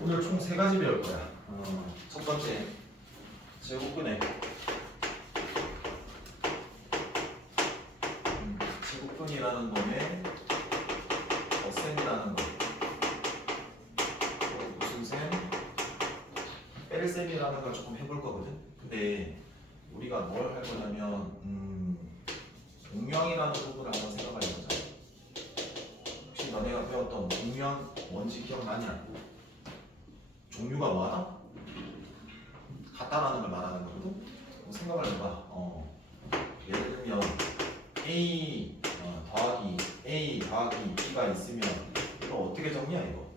오늘 총 3가지 배울 거야. 첫 번째, 제곱근의 제곱근이라는 놈의 덧셈이라는 거. 무슨 셈? 뺄셈이라는 걸 조금 해볼 거거든. 근데 우리가 뭘 할 거냐면 동명이라는 부분을 한번 생각해 보자. 혹시 너네가 배웠던 동명 뭔지 기억나냐? 종류가 뭐하다? 같다라는 걸 말하는 거거든. 생각을 해봐. 예를 들면 A 더하기 A 더하기 B가 있으면 이거 어떻게 정리야 이거?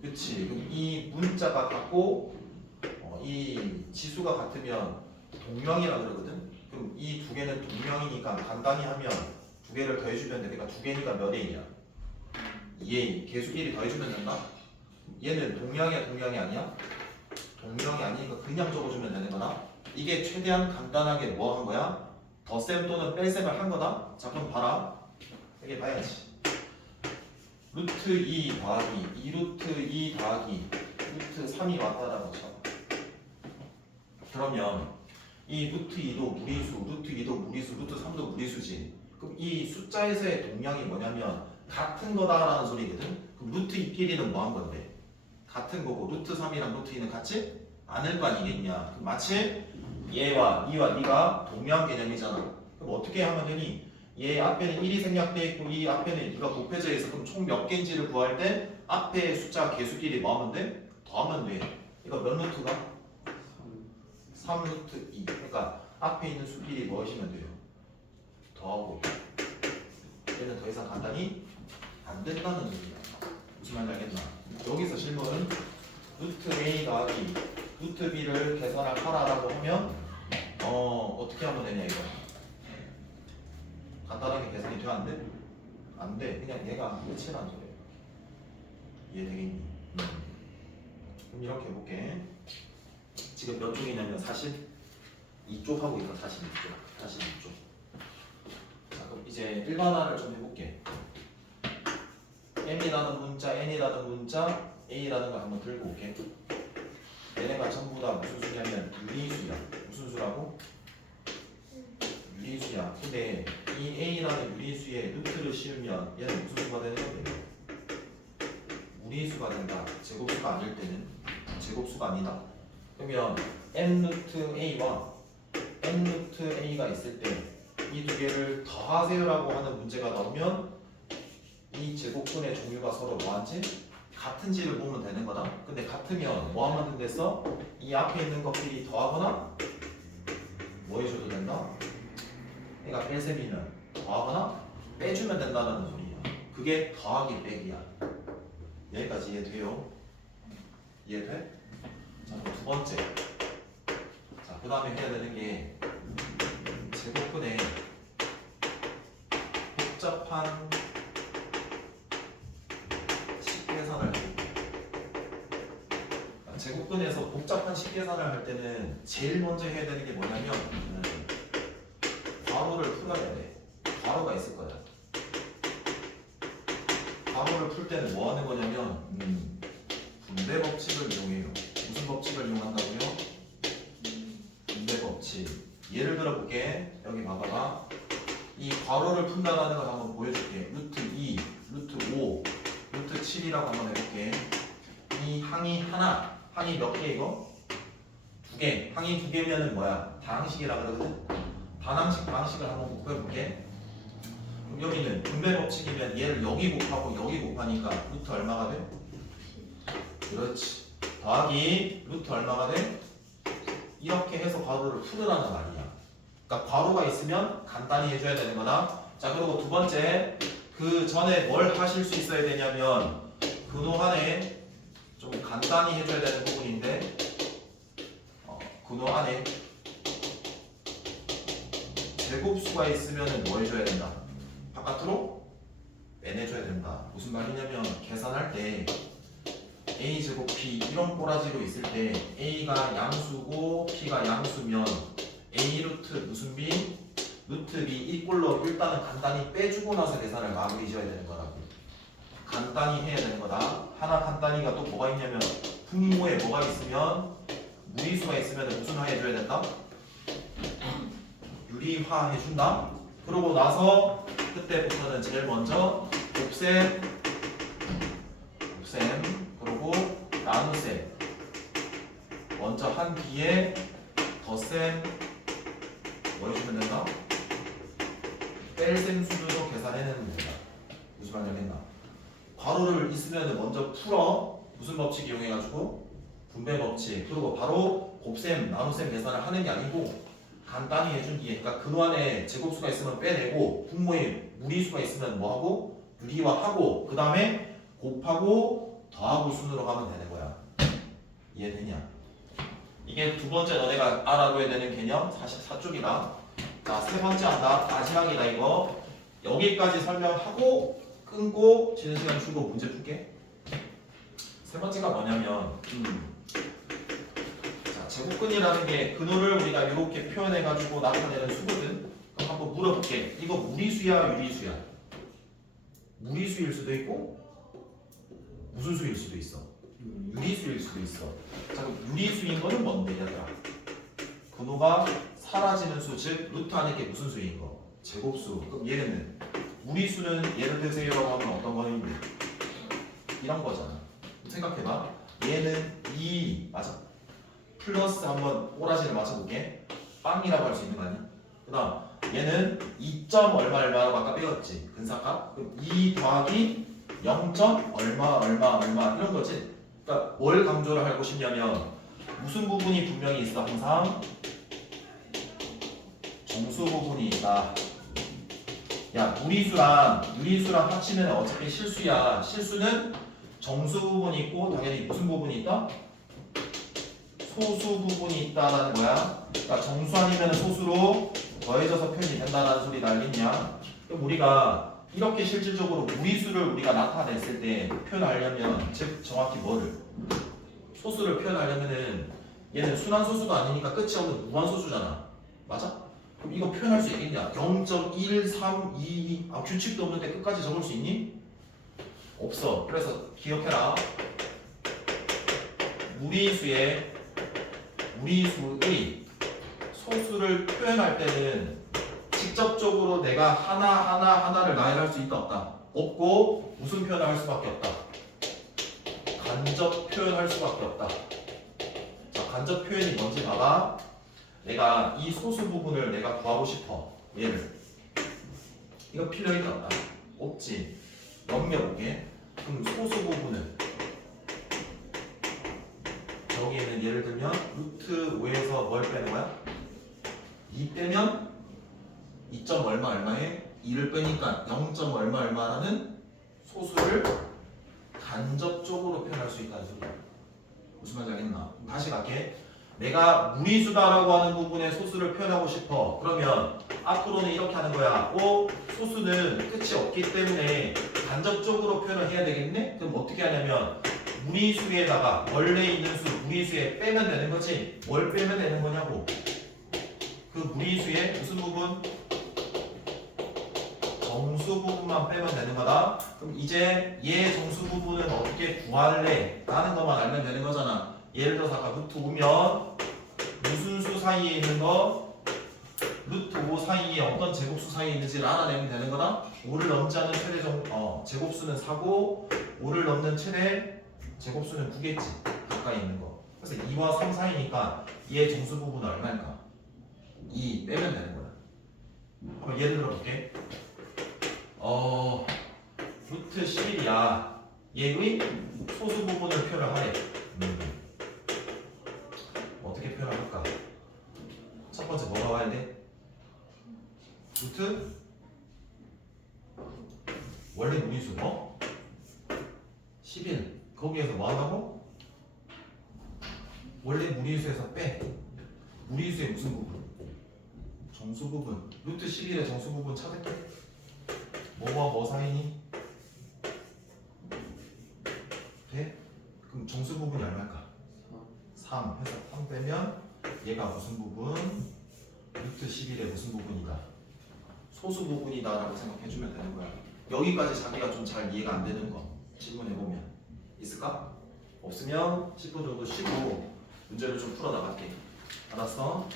그치. 그럼 이 문자가 같고 이 지수가 같으면 동명이라 그러거든. 그럼 이 두 개는 동명이니까 간단히 하면 두 개를 더해주면 돼. 그러니까 두 개니까 몇 A야? 2A. 계수끼리 더해주면 된다. 얘는 동명이야 동명이 아니야? 동명이 아니니까 그냥 적어주면 되는 거다. 이게 최대한 간단하게 뭐 한 거야? 덧셈 또는 뺄셈을 한 거다. 자 그럼 봐라. 이게 봐야지. 루트 2 더하기 2루트 2 더하기 루트 3이 왔다라고 쳐. 그러면 이 루트 2도 무리수, 루트 2도 무리수, 루트 3도 무리수지. 그럼 이 숫자에서의 동량이 뭐냐면 같은 거다라는 소리거든. 그럼 루트 2끼리는 뭐 한 건데? 같은 거고 루트 3이랑 루트 2는 같지 않을 거 아니겠냐. 그럼 마치 얘와 2와 2가 동량 개념이잖아. 그럼 어떻게 하면 되니? 얘 앞에는 1이 생략되어 있고 이 앞에는 2가 곱해져 있어. 그럼 총 몇 개인지를 구할 때 앞에 숫자 개수끼리 뭐 하면 돼? 더하면 돼. 이거 몇 루트가? 3루트 2. 그러니까 앞에 있는 수끼리 뭐 하시면 돼요? 더하고. 얘는 더 이상 간단히 안 된다는 얘기야. 무슨 말인지 알겠나? 여기서 질문은 루트 A 더하기 루트 B를 계산을 하라라고 하면 어떻게 하면 되냐 이거. 간단하게 계산이 돼? 안 돼? 안 돼. 그냥 얘가 끝이라는 소리야. 이해되겠니? 그럼 이렇게 해볼게. 지금 몇 쪽이냐면 42쪽 하고 있어. 42쪽. 자 그럼 이제 일반화를 좀 해볼게. M이라는 문자, N이라는 문자, A라는 걸 한번 들고 올게. 얘네가 전부 다 무슨 수냐면 유리수야. 무슨 수라고? 유리수야. 근데 이 A라는 유리수에 루트를 씌우면 얘는 무슨 수가 되는 건데? 무리수가 된다. 제곱수가 아닐 때는 제곱수가 아니다. 그러면 n 루트 A와 n 루트 A가 있을 때 이 두 개를 더하세요라고 하는 문제가 나오면 이 제곱근의 종류가 서로 뭐한지? 같은지를 보면 되는 거다. 근데 같으면 뭐 하면 된댔어? 이 앞에 있는 것끼리 더하거나 뭐 해줘도 된다? 그러니까 뺄셈이면 더하거나 빼주면 된다는 소리야. 그게 더하기 빼기야. 여기까지 이해돼요? 이해돼? 자, 그럼 두 번째. 자, 그 다음에 해야 되는 게 제곱근의 복잡한 식계산을 해볼게. 제곱근에서 복잡한 식계산을 할 때는 제일 먼저 해야 되는 게 뭐냐면 괄호를 풀어야 돼. 괄호가 있을 거야. 괄호를 풀 때는 뭐 하는 거냐면 분배 법칙을 이용해요. 무슨 법칙을 이용한다고요? 분배 법칙. 예를 들어 볼게. 여기 봐봐봐. 이 괄호를 푼다라는 걸 한번 보여줄게. 루트 2, 루트 5, 루트 7이라고 한번 해볼게. 이 항이 하나, 항이 몇 개 이거? 두 개. 항이 두 개면은 뭐야? 다항식이라 그러거든. 반항식, 방식을 한번 곱해볼게. 그럼 여기는 분배 법칙이면 얘를 여기 곱하고 여기 곱하니까 루트 얼마가 돼? 그렇지. 더하기 루트 얼마가 돼? 이렇게 해서 괄호를 풀으라는 말이야. 그러니까 괄호가 있으면 간단히 해줘야 되는 거다. 자 그리고 두 번째, 그 전에 뭘 하실 수 있어야 되냐면 근호 안에 좀 간단히 해줘야 되는 부분인데 근호 안에 제곱수가 있으면 뭐 해줘야 된다? 바깥으로 빼내줘야 된다. 무슨 말이냐면 계산할 때 a제곱 b 이런 꼬라지로 있을 때 a가 양수고 b가 양수면 a 루트 무슨 b? 루트 b 이 꼴로 일단은 간단히 빼주고 나서 계산을 마무리 지어야 되는 거라고. 간단히 해야 되는 거다. 하나 간 단위가 또 뭐가 있냐면 분모에 뭐가 있으면 무리수가 있으면 무슨 화 해줘야 된다? 유리화 해준다. 그러고 나서 그때부터는 제일 먼저 곱셈 그리고 나눗셈 먼저 한 뒤에 덧셈 뭐 해주면 된다? 뺄셈 순으로 계산해내면 된다. 무슨 말인지 알겠나? 괄호를 있으면 먼저 풀어. 무슨 법칙 이용해가지고? 분배 법칙. 그리고 바로 곱셈, 나눗셈 계산을 하는 게 아니고 간단히 해준 뒤에, 그러니까 근호 안에 제곱수가 있으면 빼내고 분모에 무리수가 있으면 뭐하고? 유리화하고 그 다음에 곱하고 더하고 순으로 가면 되는 거야. 이해되냐? 이게 두 번째 너네가 알아둬야 되는 개념 44쪽이다. 자, 세 번째 한다. 마지막이다 이거. 여기까지 설명하고 끊고 쉬는 시간 주고 문제 풀게. 세 번째가 뭐냐면 자, 제곱근이라는 게 근호를 우리가 이렇게 표현해가지고 나타내는 수거든. 그럼 한번 물어볼게. 이거 무리수야 유리수야? 무리수일 수도 있고 무슨 수일 수도 있어. 유리수일 수도 있어. 자, 그럼 유리수인 거는 뭔데 얘들아? 근호가 사라지는 수, 즉 루트 안에 게 무슨 수인 거? 제곱수. 그럼 얘는 무리수는 예를 들세요라고 하면 어떤 거인데? 이런 거잖아. 생각해봐. 얘는 2 맞아. 플러스 한번 꼬라지를 맞춰볼게. 빵이라고 할 수 있는 거 아니야? 그 다음 얘는 2. 얼마 얼마라고 아까 배웠지? 근사값. 그럼 2 더하기 0. 얼마 이런 거지. 그러니까 뭘 강조를 하고 싶냐면 무슨 부분이 분명히 있어. 항상 정수 부분이 있다. 야, 무리수랑 유리수랑 합치면 어차피 실수야. 실수는 정수 부분이 있고 당연히 무슨 부분이 있다? 소수 부분이 있다라는 거야. 그러니까 정수 아니면 소수로 더해져서 표현이 된다라는 소리 알겠냐? 그럼 우리가 이렇게 실질적으로 무리수를 우리가 나타냈을 때 표현하려면 즉 정확히 뭐를? 소수를 표현하려면은 얘는 순환소수도 아니니까 끝이 없는 무한소수잖아. 맞아? 그럼 이거 표현할 수 있겠냐? 0.1, 3, 2 규칙도 없는데 끝까지 적을 수 있니? 없어. 그래서 기억해라. 무리수의 소수를 표현할 때는 직접적으로 내가 하나를 나열할 수 있다 없다? 없고 무슨 표현을 할 수밖에 없다? 간접 표현할 수밖에 없다. 자, 간접 표현이 뭔지 봐봐. 내가 이 소수 부분을 내가 구하고 싶어. 얘를. 이거 필요 있다 없다? 없지. 넘겨볼게. 그럼 소수 부분을 여기에는 예를 들면 루트 5에서 뭘 빼는 거야? 2 빼면 2. 얼마에 2를 빼니까 0. 얼마라는 소수를 간접적으로 표현할 수 있다는 소리야. 무슨 말인지 알겠나? 다시 갈게. 내가 무리수다라고 하는 부분에 소수를 표현하고 싶어. 그러면 앞으로는 이렇게 하는 거야. 소수는 끝이 없기 때문에 간접적으로 표현을 해야 되겠네? 그럼 어떻게 하냐면 무리수에다가 원래 있는 수 무리수에 빼면 되는 거지. 뭘 빼면 되는 거냐고. 그 무리수의 무슨 부분? 정수 부분만 빼면 되는 거다. 그럼 이제 얘 정수 부분은 어떻게 구할래? 라는 것만 알면 되는 거잖아. 예를 들어서 아까 루트 5면 무슨 수 사이에 있는 거? 루트 5 사이에 어떤 제곱수 사이에 있는지를 알아내면 되는 거다. 5를 넘지 않은 최대 제곱수는 4고 5를 넘는 최대 제곱수는 9겠지. 가까이 있는 거. 그래서 2와 3 사이니까 얘 정수 부분은 얼마일까? 2 빼면 되는 거야. 한번 예를 들어 볼게. 루트 11이야. 얘의 소수 부분을 표현을 하래. 어떻게 표현을 할까? 첫 번째 뭐라고 해야 돼? 루트 원래 무리수 뭐? 11 거기에서 뭐 한다고? 원래 무리수에서 빼. 무리수의 무슨 부분? 정수 부분. 루트 11의 정수 부분 찾을게. 뭐와 뭐 사이니? 돼? 그럼 정수 부분이 얼마일까? 3 해서 3 빼면 얘가 무슨 부분? 루트 11의 무슨 부분이다? 소수 부분이다 라고 생각해주면 되는 거야. 여기까지 자기가 좀 잘 이해가 안 되는 거 질문해보면 있을까? 없으면 10분 정도 쉬고 문제를 좀 풀어 나갈게. 알았어?